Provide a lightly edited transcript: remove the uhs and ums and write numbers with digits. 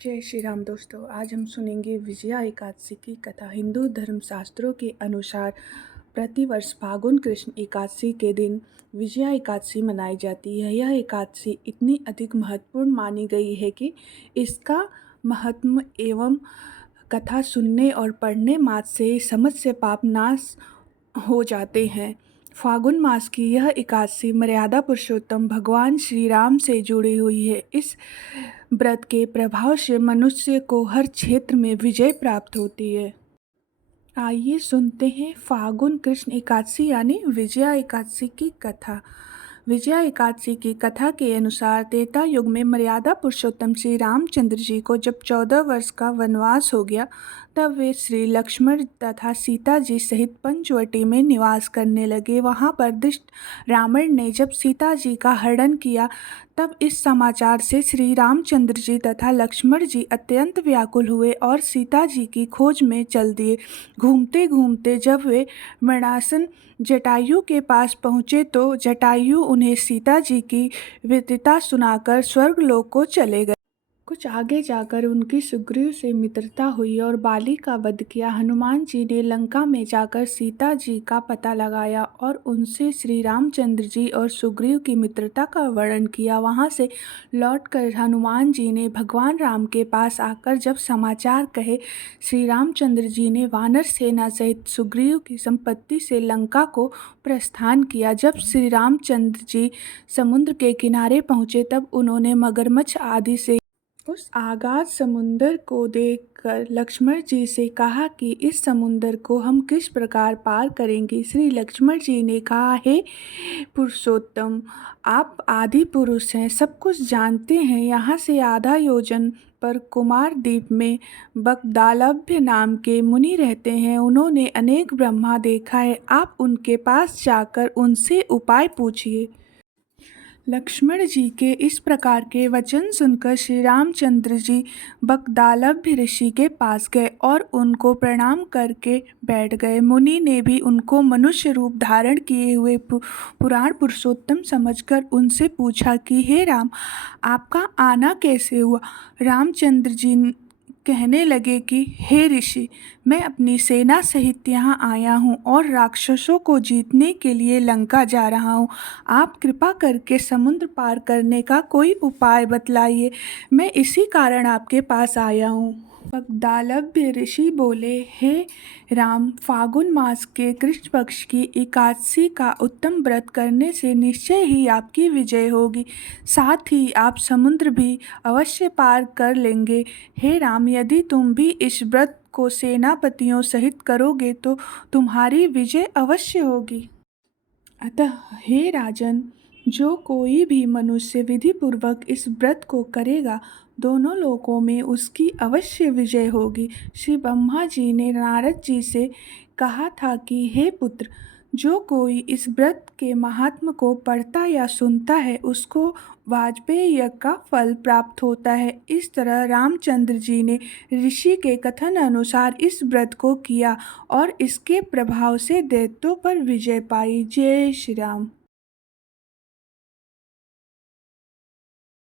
जय श्री राम दोस्तों। आज हम सुनेंगे विजया एकादशी की कथा। हिंदू धर्मशास्त्रों के अनुसार प्रतिवर्ष फागुन कृष्ण एकादशी के दिन विजया एकादशी मनाई जाती है। यह एकादशी इतनी अधिक महत्वपूर्ण मानी गई है कि इसका महात्म्य एवं कथा सुनने और पढ़ने मात्र से समस्त से पाप नाश हो जाते हैं। फागुन मास की यह एकादशी मर्यादा पुरुषोत्तम भगवान श्री राम से जुड़ी हुई है। इस व्रत के प्रभाव से मनुष्य को हर क्षेत्र में विजय प्राप्त होती है। आइए सुनते हैं फागुन कृष्ण एकादशी यानी विजया एकादशी की कथा। विजया एकादशी की कथा के अनुसार त्रेता युग में मर्यादा पुरुषोत्तम श्री रामचंद्र जी को जब 14 वर्ष का वनवास हो गया, तब वे श्री लक्ष्मण तथा सीता जी सहित पंचवटी में निवास करने लगे। वहां पर दुष्ट रावण ने जब सीता जी का हरण किया, तब इस समाचार से श्री रामचंद्र जी तथा लक्ष्मण जी अत्यंत व्याकुल हुए और सीता जी की खोज में चल दिए। घूमते घूमते जब वे मृणासन जटायु के पास पहुँचे तो जटायु उन्हें सीता जी की वृत्तांत सुनाकर स्वर्गलोक को चले गए। कुछ आगे जाकर उनकी सुग्रीव से मित्रता हुई और बाली का वध किया। हनुमान जी ने लंका में जाकर सीता जी का पता लगाया और उनसे श्री रामचंद्र जी और सुग्रीव की मित्रता का वर्णन किया। वहां से लौटकर हनुमान जी ने भगवान राम के पास आकर जब समाचार कहे, श्री रामचंद्र जी ने वानर सेना सहित सुग्रीव की संपत्ति से लंका को प्रस्थान किया। जब श्री रामचंद्र जी समुद्र के किनारे पहुंचे, तब उन्होंने मगरमच्छ आदि से उस आगाध समुंदर को देखकर लक्ष्मण जी से कहा कि इस समुंदर को हम किस प्रकार पार करेंगे। श्री लक्ष्मण जी ने कहा, हे पुरुषोत्तम, आप आदि पुरुष हैं, सब कुछ जानते हैं। यहाँ से आधा योजन पर कुमार द्वीप में बकदालभ्य नाम के मुनि रहते हैं। उन्होंने अनेक ब्रह्मा देखा है। आप उनके पास जाकर उनसे उपाय पूछिए। लक्ष्मण जी के इस प्रकार के वचन सुनकर श्री रामचंद्र जी बकदालभ्य ऋषि के पास गए और उनको प्रणाम करके बैठ गए। मुनि ने भी उनको मनुष्य रूप धारण किए हुए पुराण पुरुषोत्तम समझकर उनसे पूछा कि हे राम, आपका आना कैसे हुआ। रामचंद्र जी कहने लगे कि हे ऋषि, मैं अपनी सेना सहित यहाँ आया हूँ और राक्षसों को जीतने के लिए लंका जा रहा हूँ। आप कृपा करके समुद्र पार करने का कोई उपाय बतलाइए। मैं इसी कारण आपके पास आया हूँ। बकदालभ्य ऋषि बोले, हे राम, फागुन मास के कृष्ण पक्ष की एकादशी का उत्तम व्रत करने से निश्चय ही आपकी विजय होगी। साथ ही आप समुद्र भी अवश्य पार कर लेंगे। हे राम, यदि तुम भी इस व्रत को सेनापतियों सहित करोगे तो तुम्हारी विजय अवश्य होगी। अतः हे राजन, जो कोई भी मनुष्य विधि पूर्वक इस व्रत को करेगा, दोनों लोकों में उसकी अवश्य विजय होगी। श्री ब्रह्मा जी ने नारद जी से कहा था कि हे पुत्र, जो कोई इस व्रत के महात्म्य को पढ़ता या सुनता है, उसको वाजपेयी यज्ञ का फल प्राप्त होता है। इस तरह रामचंद्र जी ने ऋषि के कथन अनुसार इस व्रत को किया और इसके प्रभाव से दैत्यों पर विजय पाई। जय श्री राम।